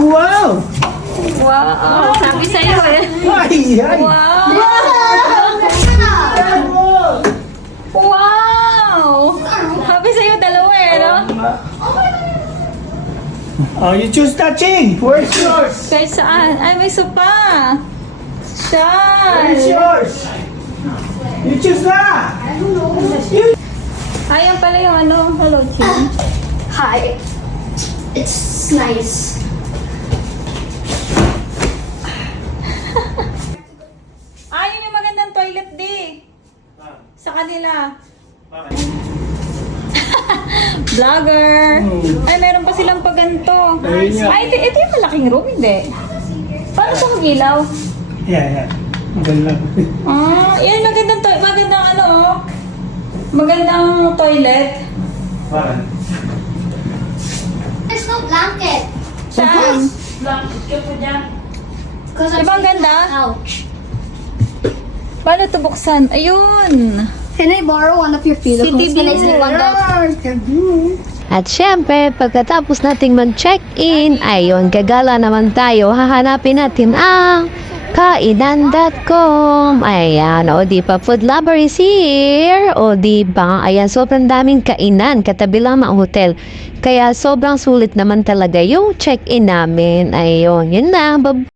Wow! Wow! Sabi sa'yo eh. Ay! Wow! Wow! Sabi sa'yo dalawa eh, no? Oh, you choose that, Ching. Where's yours? Kay saan? Ay, may sopa! Where's Shal! yours? You choose that. Ayan pala yung ano. Hello, Chin. Hi. It's nice. Ayun yung magandang toilet, di. Sa kanila. Vlogger! Ay, meron pa silang paganto. Ayun nga. Ay, ito yung malaking room, hindi. Paano ito mag-ilaw? Yeah. Maganda. Yan, magandang ano, oh. Magandang toilet. There's no blanket. Saan? Because Di ba ang ganda? Ouch. Paano ito buksan? Ayun! Can I borrow one of your pillows? Can I sleep on the... At syempre, pagkatapos nating mag-check-in, ayun, gagala naman tayo. Hahanapin natin ang kainan.com. Ayan, o di pa, food lover is here. O di ba, ayan, sobrang daming kainan, katabi lang ang hotel. Kaya sobrang sulit naman talaga yung check-in namin. Ayun, yun na.